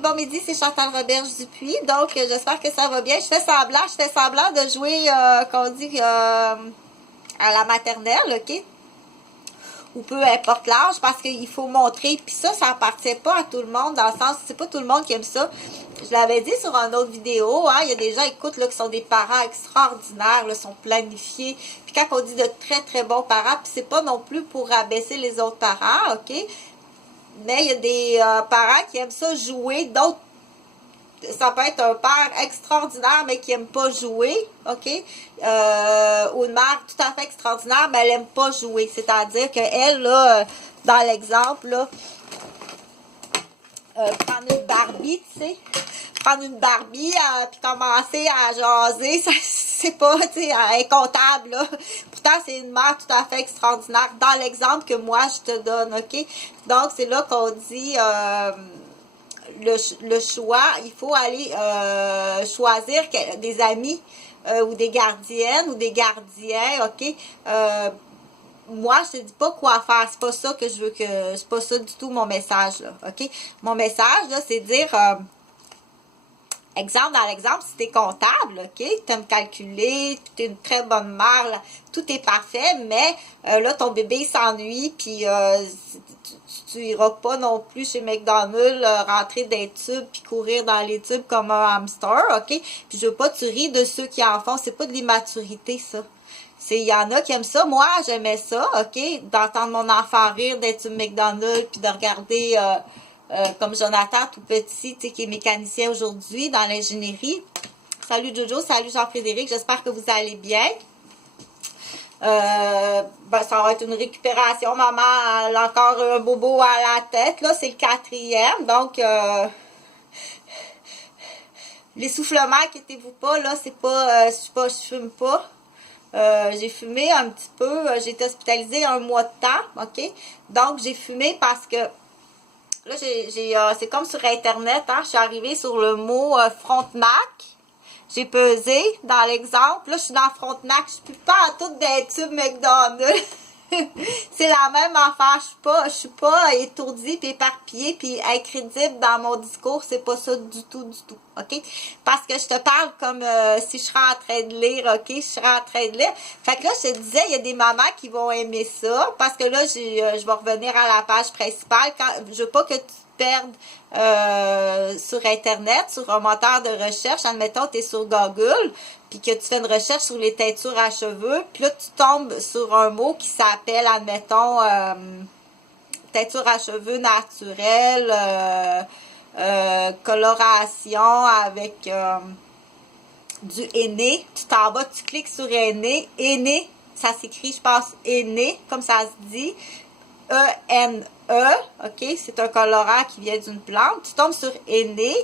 bon midi, c'est Chantal Roberge Dupuis. Donc, j'espère que ça va bien. Je fais semblant de jouer, qu'on dit, à la maternelle, OK? Ou peu importe l'âge, parce qu'il faut montrer. Puis ça appartient pas à tout le monde, dans le sens, c'est pas tout le monde qui aime ça. Je l'avais dit sur une autre vidéo, hein, il y a des gens, écoute, là, qui sont des parents extraordinaires, là, sont planifiés. Puis quand on dit de très, très bons parents, puis c'est pas non plus pour abaisser les autres parents, OK? Mais il y a des parents qui aiment ça jouer, d'autres, ça peut être un père extraordinaire, mais qui n'aime pas jouer, OK? Ou une mère tout à fait extraordinaire, mais elle n'aime pas jouer. C'est-à-dire qu'elle, là, dans l'exemple, là, prendre une Barbie, tu sais, prendre une Barbie, puis commencer à jaser, ça, c'est pas, tu sais, incontable, là. Pourtant, c'est une mère tout à fait extraordinaire, dans l'exemple que moi, je te donne, OK? Donc, c'est là qu'on dit... le choix, il faut aller choisir des amis ou des gardiennes ou des gardiens, OK? Moi, je te dis pas quoi faire, c'est pas ça que je veux que... C'est pas ça du tout mon message, là, OK? Mon message, là, c'est dire... exemple, dans l'exemple, si tu es comptable, OK, tu aimes calculer, tu es une très bonne mère, là, tout est parfait, mais là, ton bébé s'ennuie, puis tu iras pas non plus chez McDonald's, rentrer dans les tubes, puis courir dans les tubes comme un hamster, OK? Puis je veux pas, tu ris de ceux qui en font, c'est pas de l'immaturité, ça. Il y en a qui aiment ça. Moi, j'aimais ça, OK? D'entendre mon enfant rire d'être sur McDonald's, puis de regarder... comme Jonathan, tout petit, tu sais, qui est mécanicien aujourd'hui dans l'ingénierie. Salut Jojo, salut Jean-Frédéric, j'espère que vous allez bien. Ben, ça va être une récupération. Maman, elle a encore un bobo à la tête, là, c'est le 4e, donc... l'essoufflement, inquiétez-vous pas, là, c'est pas, je fume pas. J'ai fumé un petit peu, j'ai été hospitalisée 1 mois de temps, OK? Donc, j'ai fumé parce que là, c'est comme sur Internet, hein, je suis arrivée sur le mot Frontenac. J'ai pesé dans l'exemple. Là, je suis dans Frontenac. Je ne suis pas à tout des tubes McDonald's. C'est la même affaire. Je suis pas étourdie, puis éparpillée, puis incrédible dans mon discours. C'est pas ça du tout, OK? Parce que je te parle comme si je serais en train de lire, OK? Je serais en train de lire. Fait que là, je te disais, il y a des mamans qui vont aimer ça, parce que là, je vais revenir à la page principale. Je veux pas que tu te perdes sur Internet, sur un moteur de recherche. Admettons, tu es sur Google, puis que tu fais une recherche sur les teintures à cheveux, puis là, tu tombes sur un mot qui s'appelle, admettons, teinture à cheveux naturelle, coloration avec du henné. Tu t'en vas, tu cliques sur henné. Henné, ça s'écrit, je pense, henné, comme ça se dit. E-N-E, OK? C'est un colorant qui vient d'une plante. Tu tombes sur henné.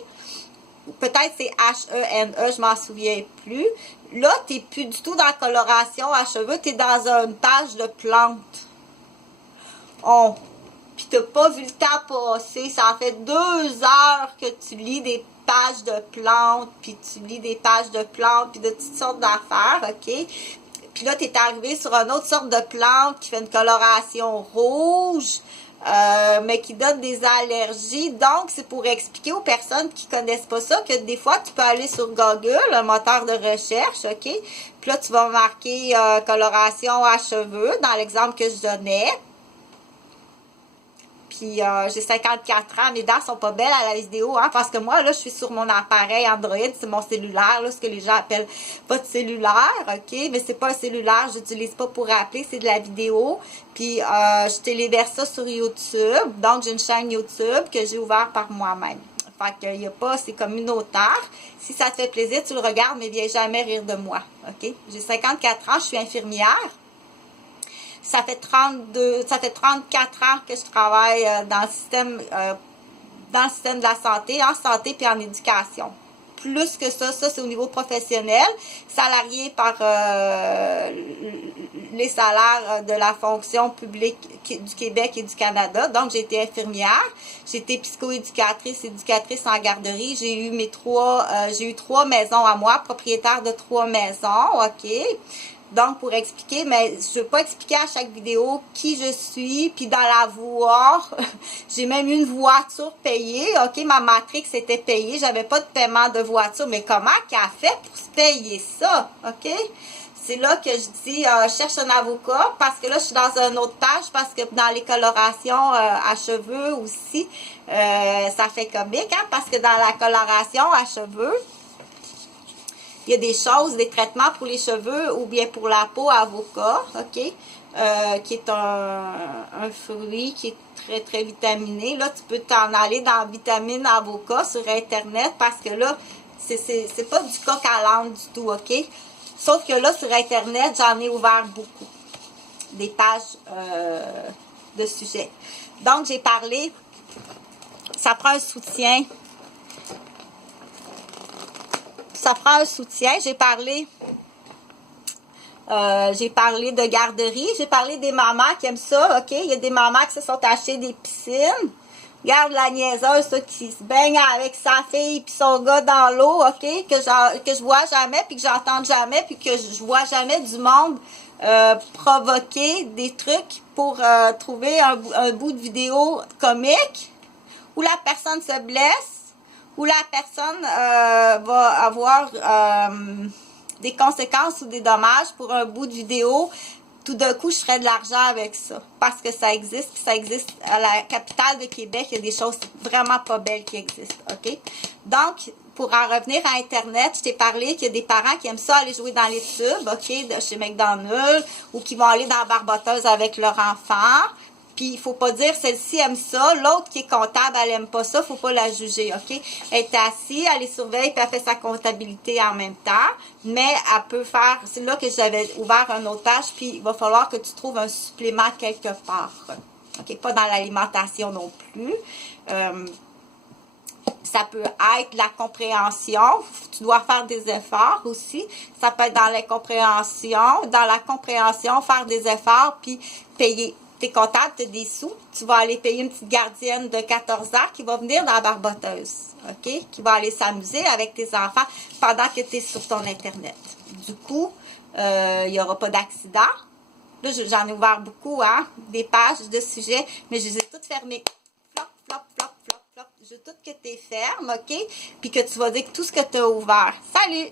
Peut-être c'est H-E-N-E, je m'en souviens plus. Là, tu n'es plus du tout dans la coloration à cheveux, tu es dans une page de plantes. Puis tu n'as pas vu le temps passer. Ça fait 2 heures que tu lis des pages de plantes, puis tu lis des pages de plantes, puis de toutes sortes d'affaires, OK? Puis là, tu es arrivé sur une autre sorte de plante qui fait une coloration rouge. Mais qui donne des allergies. Donc, c'est pour expliquer aux personnes qui connaissent pas ça que des fois, tu peux aller sur Google, un moteur de recherche, OK? Puis là, tu vas marquer coloration à cheveux, dans l'exemple que je donnais. Puis, j'ai 54 ans. Mes dents sont pas belles à la vidéo, hein, parce que moi, là, je suis sur mon appareil Android. C'est mon cellulaire, là, ce que les gens appellent pas de cellulaire, OK? Mais c'est pas un cellulaire, j'utilise pas pour appeler, c'est de la vidéo. Puis, je téléverse ça sur YouTube. Donc, j'ai une chaîne YouTube que j'ai ouverte par moi-même. Fait qu'il y a pas, c'est communautaire. Si ça te fait plaisir, tu le regardes, mais viens jamais rire de moi, OK? J'ai 54 ans, je suis infirmière. Ça fait 34 ans que je travaille dans le système de la santé, en santé puis en éducation. Plus que ça, c'est au niveau professionnel, salarié par les salaires de la fonction publique du Québec et du Canada. Donc, j'ai été infirmière, j'ai été psychoéducatrice, éducatrice en garderie. J'ai eu 3 maisons à moi, propriétaire de 3 maisons, OK? Donc, pour expliquer, mais je ne veux pas expliquer à chaque vidéo qui je suis, puis dans la voie, j'ai même une voiture payée, ok, ma matrix était payée, j'avais pas de paiement de voiture, mais comment qu'elle a fait pour se payer ça, ok? C'est là que je dis, cherche un avocat, parce que là, je suis dans une autre tâche, parce que dans les colorations à cheveux aussi, ça fait comique, hein, parce que dans la coloration à cheveux, il y a des choses, des traitements pour les cheveux ou bien pour la peau, avocat, ok, qui est un fruit qui est très, très vitaminé. Là, tu peux t'en aller dans vitamine avocat sur Internet parce que là, c'est pas du coq à l'âne du tout, ok? Sauf que là, sur Internet, j'en ai ouvert beaucoup. Des pages de sujets. Donc, j'ai parlé, ça prend un soutien. Ça prend un soutien. J'ai parlé de garderie. J'ai parlé des mamans qui aiment ça, ok? Il y a des mamans qui se sont achetées des piscines. Regarde la niaiseuse, ça, qui se baigne avec sa fille puis son gars dans l'eau, ok? Que je vois jamais, puis que j'entends jamais, puis que je vois jamais du monde provoquer des trucs pour trouver un bout de vidéo comique où la personne se blesse, où la personne va avoir des conséquences ou des dommages pour un bout de vidéo. Tout d'un coup, je ferais de l'argent avec ça. Parce que ça existe, puis ça existe à la capitale de Québec. Il y a des choses vraiment pas belles qui existent, ok? Donc, pour en revenir à Internet, je t'ai parlé qu'il y a des parents qui aiment ça aller jouer dans les tubes, ok, de chez McDonald's, ou qui vont aller dans la barboteuse avec leur enfant. Puis, il faut pas dire, celle-ci aime ça, l'autre qui est comptable, elle aime pas ça, faut pas la juger, ok? Elle est assise, elle les surveille, puis elle fait sa comptabilité en même temps, mais elle peut faire, c'est là que j'avais ouvert un autre page, puis il va falloir que tu trouves un supplément quelque part, ok? Pas dans l'alimentation non plus. Ça peut être la compréhension, tu dois faire des efforts aussi, ça peut être dans la compréhension, faire des efforts, puis payer. T'es comptable, tu as des sous, tu vas aller payer une petite gardienne de 14 ans qui va venir dans la barboteuse, ok? Qui va aller s'amuser avec tes enfants pendant que tu es sur ton Internet. Du coup, il n'y aura pas d'accident. Là, j'en ai ouvert beaucoup, hein? Des pages de sujets, mais je les ai toutes fermées. Flop, flop, flop, flop, flop. Je veux tout que tu es ferme, ok? Puis que tu vas dire que tout ce que tu as ouvert. Salut!